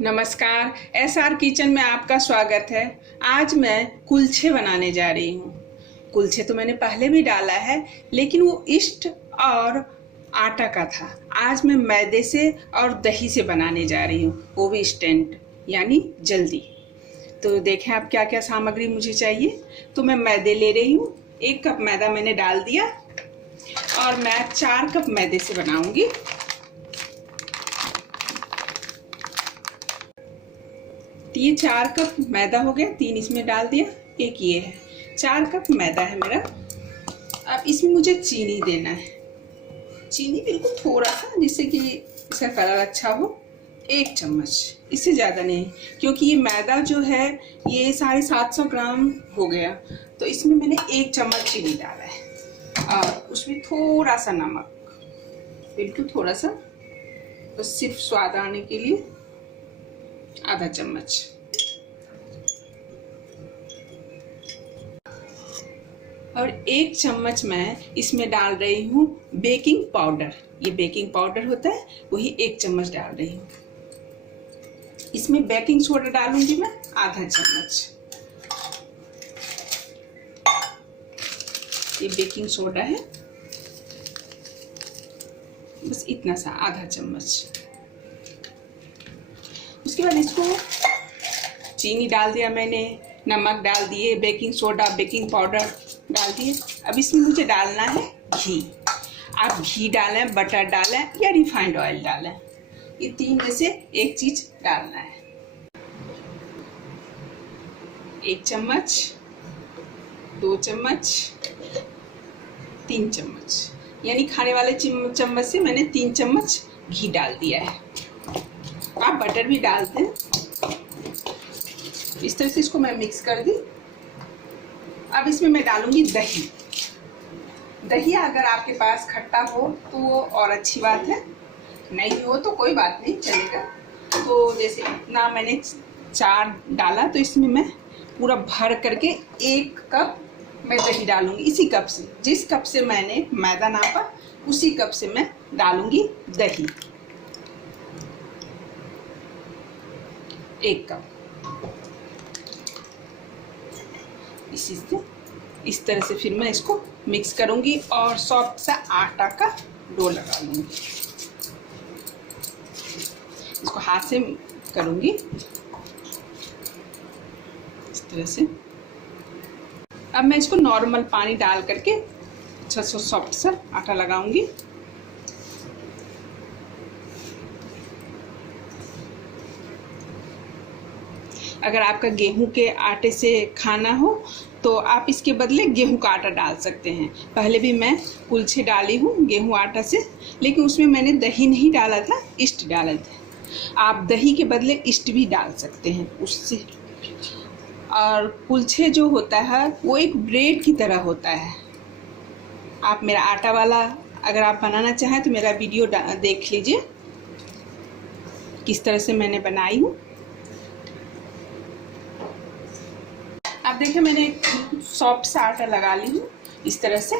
नमस्कार, SR kitchen में आपका स्वागत है। आज मैं कुलचे बनाने जा रही हूँ। कुलचे तो मैंने पहले भी डाला है, लेकिन वो ईस्ट और आटा का था। आज मैं मैदे से और दही से बनाने जा रही हूँ, वो भी इंस्टेंट यानी जल्दी। तो देखें आप क्या क्या सामग्री मुझे चाहिए। तो मैं मैदे ले रही हूँ। 1 कप मैदा मैंने डाल दिया और मैं 4 कप मैदे से बनाऊंगी। ये 4 कप मैदा हो गया, 3 इसमें डाल दिया, 1 ये है। 4 कप मैदा है मेरा। अब इसमें मुझे चीनी देना है। चीनी बिल्कुल थोड़ा सा, जिससे कि इसका कलर अच्छा हो। 1 चम्मच, इससे ज़्यादा नहीं, क्योंकि ये मैदा जो है ये 750 ग्राम हो गया, तो इसमें मैंने 1 चम्मच चीनी डाला है और उसमें थोड़ा सा नमक, बिल्कुल थोड़ा सा, तो सिर्फ स्वाद आने के लिए आधा चम्मच। और 1 चम्मच मैं इसमें डाल रही हूँ बेकिंग पाउडर। ये बेकिंग पाउडर होता है, वही 1 चम्मच डाल रही हूँ। इसमें बेकिंग सोडा डालूंगी मैं आधा चम्मच। ये बेकिंग सोडा है, बस इतना सा, आधा चम्मच। उसके बाद इसको चीनी डाल दिया मैंने, नमक डाल दिए, बेकिंग सोडा, बेकिंग पाउडर डाल दिए। अब इसमें मुझे डालना है घी। आप घी डालें, बटर डालें या रिफाइंड ऑयल डालें, ये 3 में से एक चीज डालना है। 1 चम्मच, 2 चम्मच, 3 चम्मच, यानी खाने वाले चम्मच से मैंने 3 चम्मच घी डाल दिया है। आप बटर भी डालते हैं। इस तरह से इसको मैं मिक्स कर दी। अब इसमें मैं डालूंगी दही। दही अगर आपके पास खट्टा हो तो वो और अच्छी बात है, नहीं हो तो कोई बात नहीं, चलेगा। तो जैसे इतना मैंने 4 डाला, तो इसमें मैं पूरा भर करके 1 कप मैं दही डालूंगी। इसी कप से, जिस कप से मैंने मैदा नापा, उसी कप से मैं डालूंगी दही, 1 कप। इस तरह से फिर मैं इसको मिक्स करूंगी और सॉफ्ट सा आटा का डो लगा लूंगी। इसको हाथ से करूंगी इस तरह से। अब मैं इसको नॉर्मल पानी डाल करके अच्छा सा सॉफ्ट सा आटा लगाऊंगी। अगर आपका गेहूं के आटे से खाना हो तो आप इसके बदले गेहूं का आटा डाल सकते हैं। पहले भी मैं कुलचे डाली हूँ गेहूं आटा से, लेकिन उसमें मैंने दही नहीं डाला था, ईस्ट डाला था। आप दही के बदले ईस्ट भी डाल सकते हैं उससे। और कुलचे जो होता है वो एक ब्रेड की तरह होता है। आप मेरा आटा वाला अगर आप बनाना चाहें तो मेरा वीडियो देख लीजिए, किस तरह से मैंने बनाई हूँ। अब देखिए मैंने सॉफ्ट सा आटा लगा ली हूँ इस तरह से,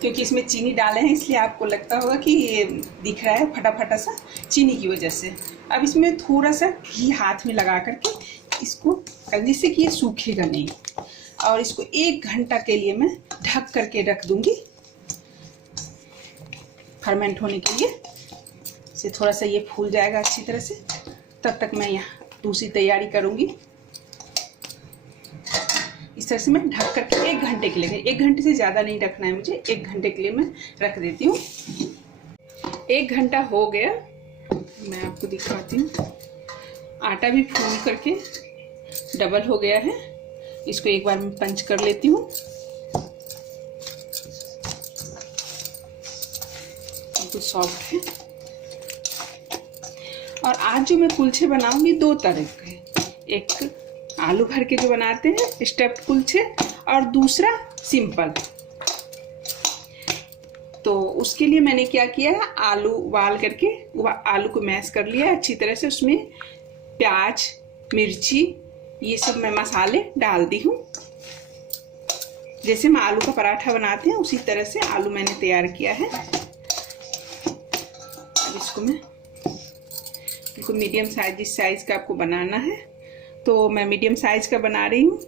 क्योंकि इसमें चीनी डाले हैं इसलिए आपको लगता होगा कि ये दिख रहा है फटा फटा सा, चीनी की वजह से। अब इसमें थोड़ा सा घी हाथ में लगा करके इसको, जिससे कि ये सूखेगा नहीं, और इसको 1 घंटा के लिए मैं ढक करके रख दूंगी फर्मेंट होने के लिए। इसे थोड़ा सा ये फूल जाएगा अच्छी तरह से, तब तक मैं यहाँ दूसरी तैयारी करूँगी। इस तरह से मैं ढक करके 1 घंटे के लिए, 1 घंटे से ज़्यादा नहीं रखना है मुझे, 1 घंटे के लिए मैं रख देती हूँ। 1 घंटा हो गया, मैं आपको दिखाती हूँ। आटा भी फूल करके डबल हो गया है। इसको एक बार मैं पंच कर लेती हूँ। बिल्कुल सॉफ्ट है। और आज जो मैं कुलचे बनाऊंगी 2 तरह के, एक आलू भर के जो बनाते हैं स्टफ्ड कुलचे, और दूसरा सिंपल। तो उसके लिए मैंने क्या किया है, आलू उबाल करके आलू को मैश कर लिया अच्छी तरह से। उसमें प्याज, मिर्ची, ये सब मैं मसाले डाल दी हूँ। जैसे हम आलू का पराठा बनाते हैं उसी तरह से आलू मैंने तैयार किया है। अब इसको मैं बिल्कुल मीडियम साइज, जिस साइज का आपको बनाना है। तो मैं मीडियम साइज का बना रही हूँ।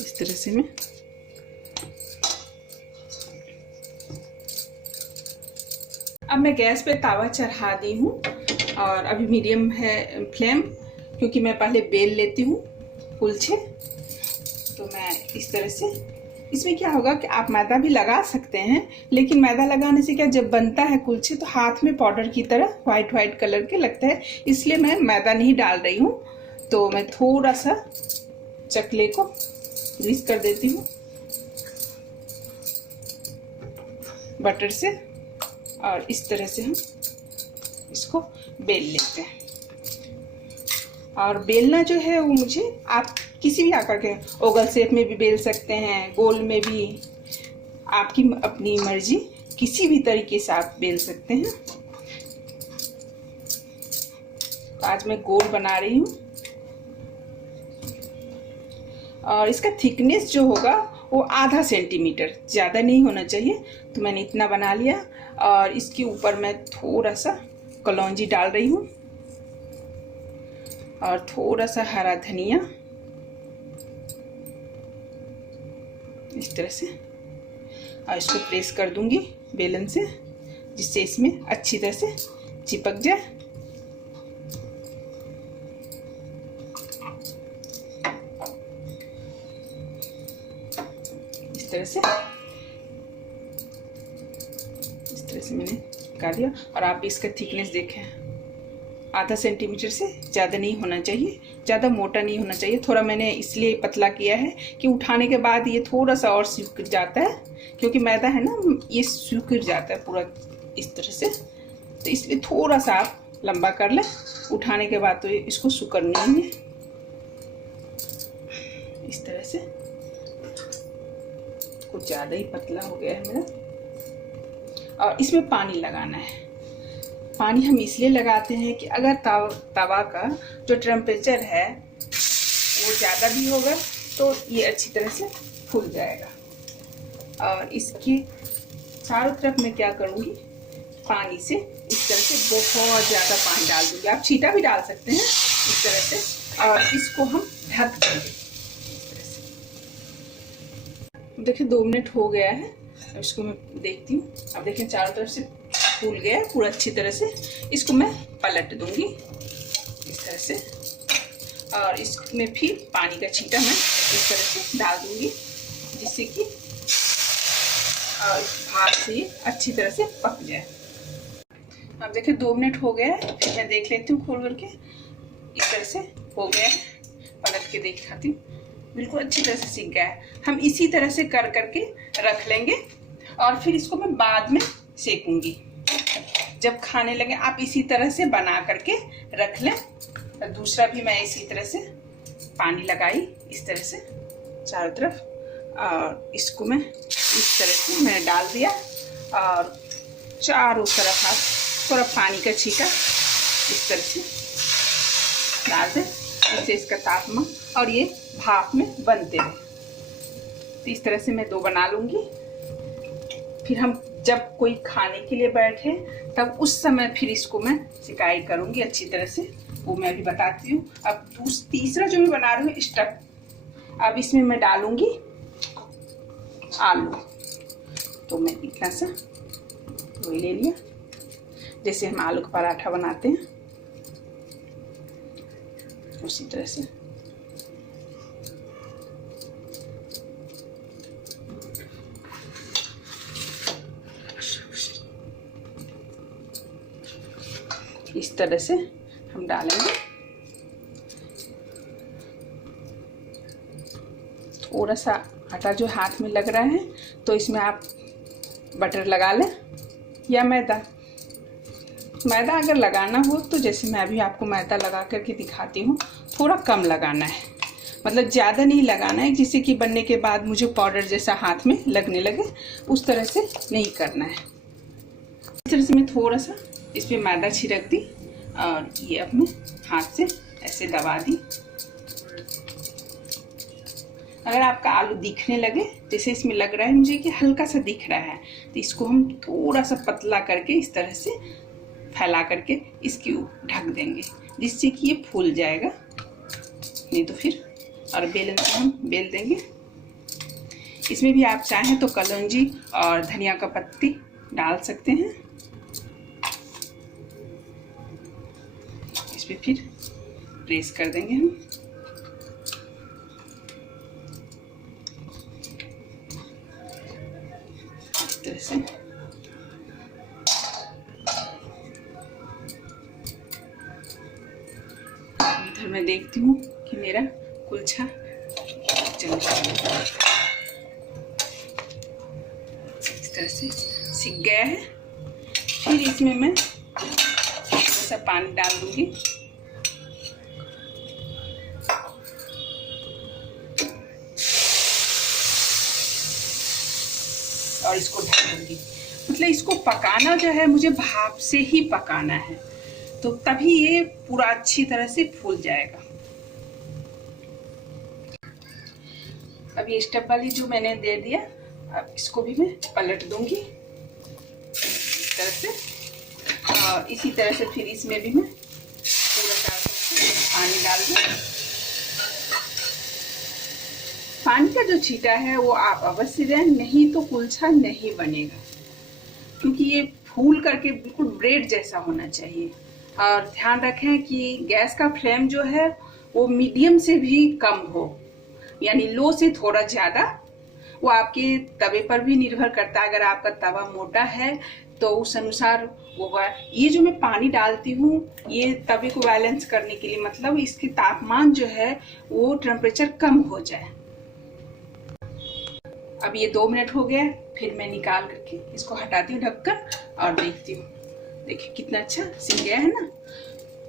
इस तरह से मैं अब मैं गैस पे तावा चढ़ा दी हूँ और अभी मीडियम है फ्लेम, क्योंकि मैं पहले बेल लेती हूँ कुलचे। तो मैं इस तरह से, इसमें क्या होगा कि आप मैदा भी लगा सकते हैं, लेकिन मैदा लगाने से क्या, जब बनता है कुलचे तो हाथ में पाउडर की तरह वाइट वाइट कलर के लगता है, इसलिए मैं मैदा नहीं डाल रही हूँ। तो मैं थोड़ा सा चकले को ग्रीस कर देती हूँ बटर से, और इस तरह से हम इसको बेल लेते हैं। और बेलना जो है वो मुझे, आप किसी भी आकार के, ओवल शेप में भी बेल सकते हैं, गोल में भी, आपकी अपनी मर्जी, किसी भी तरीके से आप बेल सकते हैं। तो आज मैं गोल बना रही हूँ और इसका थिकनेस जो होगा वो आधा सेंटीमीटर, ज़्यादा नहीं होना चाहिए। तो मैंने इतना बना लिया और इसके ऊपर मैं थोड़ा सा कलौंजी डाल रही हूँ और थोड़ा सा हरा धनिया, इस तरह से, और इसको प्रेस कर दूंगी बेलन से, जिससे इसमें अच्छी तरह से चिपक जाए। इस तरह से मैंने कर दिया। और आप इसका थिकनेस देखें, आधा सेंटीमीटर से ज़्यादा नहीं होना चाहिए, ज़्यादा मोटा नहीं होना चाहिए। थोड़ा मैंने इसलिए पतला किया है कि उठाने के बाद ये थोड़ा सा और सूख जाता है, क्योंकि मैदा है ना, ये सूख जाता है पूरा इस तरह से। तो इसलिए थोड़ा सा आप लंबा कर लें, उठाने के बाद तो इसको सुकड़ना नहीं है। इस तरह से कुछ ज़्यादा ही पतला हो गया है मेरा। और इसमें पानी लगाना है। पानी हम इसलिए लगाते हैं कि अगर तवा का जो टेम्परेचर है वो ज़्यादा भी होगा तो ये अच्छी तरह से फूल जाएगा। और इसकी चारों तरफ मैं क्या करूँगी, पानी से इस तरह से बहुत ज़्यादा पानी डाल दूँगी। आप छींटा भी डाल सकते हैं इस तरह से। और इसको हम ढक देंगे इस तरह से। देखिए 2 मिनट हो गया है, इसको मैं देखती हूँ। अब देखिए चारों तरफ से फूल गया है पूरा अच्छी तरह से। इसको मैं पलट दूंगी इस तरह से, और इसमें फिर पानी का छींटा मैं इस तरह से डाल दूंगी, जिससे कि भाप से ये अच्छी तरह से पक जाए। अब देखिए 2 मिनट हो गया है, फिर मैं देख लेती हूँ खोल करके। इस तरह से हो गया है, पलट के दिखाती हूँ, बिल्कुल अच्छी तरह से सीख गया है। हम इसी तरह से कर करके रख लेंगे और फिर इसको मैं बाद में सेकूंगी। जब खाने लगे आप इसी तरह से बना करके रख लें। और दूसरा भी मैं इसी तरह से पानी लगाई इस तरह से चारों तरफ, और इसको मैं इस तरह से मैंने डाल दिया और चारों तरफ आप थोड़ा पानी का छींटा इस तरह से डाल दें, इससे इसका तापमान और ये भाप में बनते रहे। तो इस तरह से मैं 2 बना लूँगी। फिर हम जब कोई खाने के लिए बैठे तब उस समय फिर इसको मैं सिकाई करूँगी अच्छी तरह से, वो मैं अभी बताती हूँ। अब तीसरा जो मैं बना रही हूँ स्टफ, अब इसमें मैं डालूँगी आलू। तो मैं इतना सा वही ले लिया, जैसे हम आलू का पराठा बनाते हैं उसी तरह से। इस तरह से हम डालेंगे। थोड़ा सा आटा जो हाथ में लग रहा है तो इसमें आप बटर लगा लें या मैदा। मैदा अगर लगाना हो तो जैसे मैं अभी आपको मैदा लगा करके दिखाती हूँ, थोड़ा कम लगाना है, मतलब ज़्यादा नहीं लगाना है जिससे कि बनने के बाद मुझे पाउडर जैसा हाथ में लगने लगे, उस तरह से नहीं करना है। इस तरह से मैं थोड़ा सा इस पर मैदा छिड़क दी और ये अपने हाथ से ऐसे दबा दी अगर आपका आलू दिखने लगे, जैसे इसमें लग रहा है मुझे कि हल्का सा दिख रहा है, तो इसको हम थोड़ा सा पतला करके इस तरह से फैला करके इसकी ढक देंगे, जिससे कि ये फूल जाएगा। नहीं तो फिर और बेलन से हम बेल देंगे। इसमें भी आप चाहें तो कलौंजी और धनिया का पत्ती डाल सकते हैं। इस पे फिर प्रेस कर देंगे हम। इस तरह से इधर मैं देखती हूँ कि मेरा कुलछा चल रहा है। इस तरह से सीख गया है। फिर इसमें मैं थोड़ा सा पानी डाल दूंगी और इसको ढक दूंगी। मतलब इसको पकाना जो है मुझे भाप से ही पकाना है, तो तभी ये पूरा अच्छी तरह से फूल जाएगा। अब ये स्टेप वाली जो मैंने दे दिया, अब इसको भी मैं पलट दूंगी इस तरह से। और इसी तरह से फिर इसमें भी मैं पूरा पानी डाल दूँ। पानी का जो छींटा है वो आप अवश्य दें, नहीं तो कुलछा नहीं बनेगा, क्योंकि ये फूल करके बिल्कुल ब्रेड जैसा होना चाहिए। और ध्यान रखें कि गैस का फ्लेम जो है वो मीडियम से भी कम हो, यानी लो से थोड़ा ज़्यादा। वो आपके तवे पर भी निर्भर करता है। अगर आपका तवा मोटा है तो उस अनुसार होगा। ये जो मैं पानी डालती हूँ ये तवे को बैलेंस करने के लिए, मतलब इसके तापमान जो है वो टेम्परेचर कम हो जाए। अब ये 2 मिनट हो गया, फिर मैं निकाल करके इसको हटाती हूँ ढक्कन और देखती हूँ। देखिए कितना अच्छा सिक गया है ना।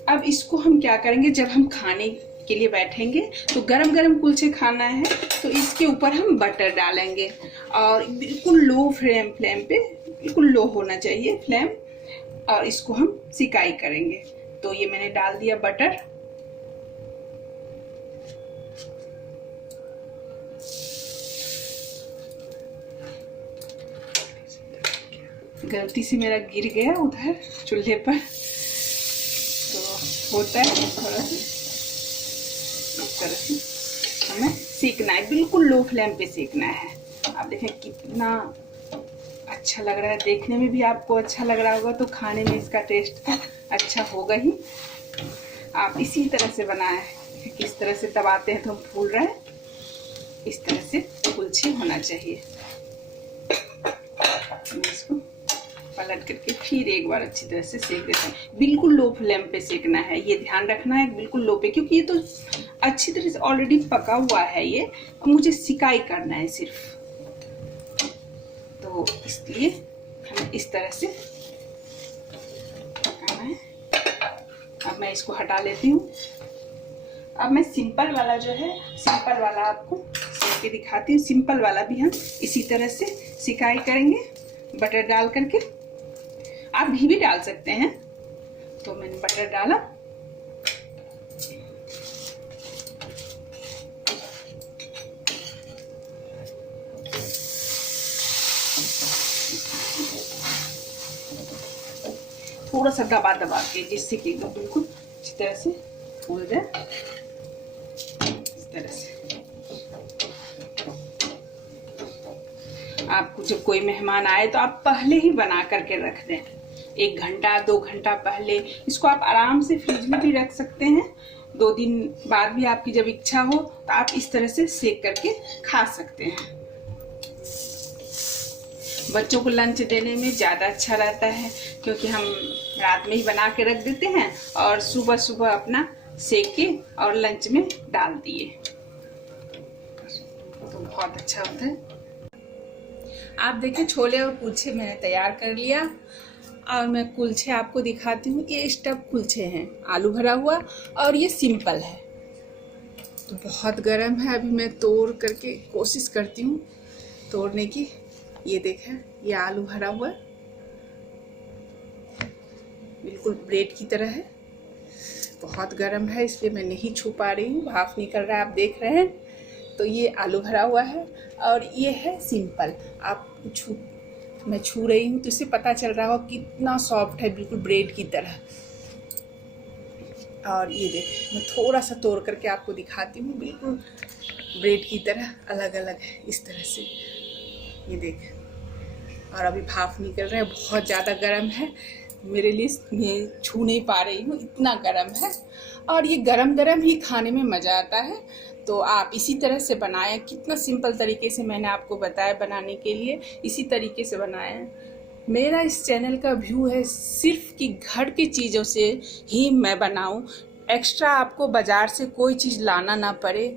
अब इसको हम क्या करेंगे, जब हम खाने के लिए बैठेंगे तो गरम गरम कुलचे खाना है, तो इसके ऊपर हम बटर डालेंगे और बिल्कुल लो फ्लेम पे, बिल्कुल लो होना चाहिए फ्लेम, और इसको हम सिकाई करेंगे। तो ये मैंने डाल दिया बटर। गलती से मेरा गिर गया उधर चूल्हे पर, तो होता है थोड़ा सा। इस तरह से हमें सेकना है, बिल्कुल लो फ्लेम पे सेकना है। आप देखें कितना अच्छा लग रहा है, देखने में भी आपको अच्छा लग रहा होगा, तो खाने में इसका टेस्ट तो अच्छा होगा ही। आप इसी तरह से बनाएं, किस तरह से दबाते हैं तो हम फूल रहे हैं, इस तरह से कुलछे होना चाहिए। इसको पलट करके फिर एक बार अच्छी तरह से सेक देते हैं। बिल्कुल लो फ्लेम पे सेकना है, ये ध्यान रखना है, बिल्कुल लो पे, क्योंकि ये तो अच्छी तरह से ऑलरेडी पका हुआ है ये, और मुझे सिकाई करना है सिर्फ, तो इसलिए हमें इस तरह से पकाना है। अब मैं इसको हटा लेती हूँ। अब मैं सिंपल वाला जो है, सिंपल वाला आपको सेक के दिखाती हूँ। सिंपल वाला भी हम इसी तरह से सिकाई करेंगे बटर डाल करके। आप घी भी डाल सकते हैं, तो मैंने बटर डाला। थोड़ा सा दबा दबा के, जिससे कि एकदम बिल्कुल अच्छी तरह से फूल जाए। इस तरह से आपको जब कोई मेहमान आए तो आप पहले ही बना करके रख दें, 1 घंटा 2 घंटा पहले। इसको आप आराम से फ्रिज में भी रख सकते हैं, 2 दिन बाद भी आपकी जब इच्छा हो तो आप इस तरह से सेक करके खा सकते हैं। बच्चों को लंच देने में ज़्यादा अच्छा रहता है, क्योंकि हम रात में ही बना के रख देते हैं और सुबह सुबह अपना सेक के और लंच में डाल दिए, तो बहुत अच्छा होता है। आप देखिए छोले और कुलछे मैंने तैयार कर लिया, और मैं कुलछे आपको दिखाती हूँ। ये स्टफ कुलछे हैं, आलू भरा हुआ, और ये सिंपल है। तो बहुत गर्म है, अभी मैं तोड़ करके कोशिश करती हूँ तोड़ने की। ये देखें, ये आलू भरा हुआ बिल्कुल ब्रेड की तरह है। बहुत गर्म है, इसलिए मैं नहीं छू पा रही हूँ, भाप निकल रहा है, आप देख रहे हैं। तो ये आलू भरा हुआ है और ये है सिंपल। आप मैं छू रही हूँ तो इससे पता चल रहा हो कितना सॉफ्ट है, बिल्कुल ब्रेड की तरह। और ये देख, मैं थोड़ा सा तोड़ करके आपको दिखाती हूँ, बिल्कुल ब्रेड की तरह अलग अलग है इस तरह से। ये देख, और अभी भाप निकल रहा है, बहुत ज़्यादा गर्म है मेरे लिए, मैं छू नहीं पा रही हूँ, इतना गर्म है। और ये गरम गरम ही खाने में मज़ा आता है। तो आप इसी तरह से बनाएं, कितना सिंपल तरीके से मैंने आपको बताया बनाने के लिए, इसी तरीके से बनाएं। मेरा इस चैनल का व्यू है सिर्फ कि घर की चीज़ों से ही मैं बनाऊं, एक्स्ट्रा आपको बाज़ार से कोई चीज़ लाना ना पड़े।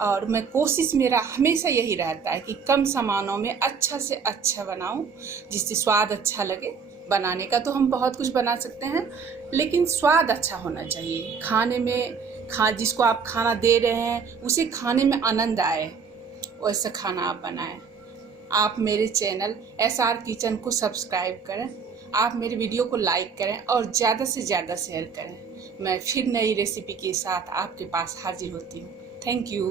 और मैं कोशिश मेरा हमेशा यही रहता है कि कम सामानों में अच्छा से अच्छा बनाऊं, जिससे स्वाद अच्छा लगे। बनाने का तो हम बहुत कुछ बना सकते हैं, लेकिन स्वाद अच्छा होना चाहिए खाने में। जिसको आप खाना दे रहे हैं उसे खाने में आनंद आए, वैसा खाना आप बनाएं। आप मेरे चैनल SR किचन को सब्सक्राइब करें, आप मेरे वीडियो को लाइक करें और ज़्यादा से ज़्यादा शेयर करें। मैं फिर नई रेसिपी के साथ आपके पास हाजिर होती हूँ। Thank you.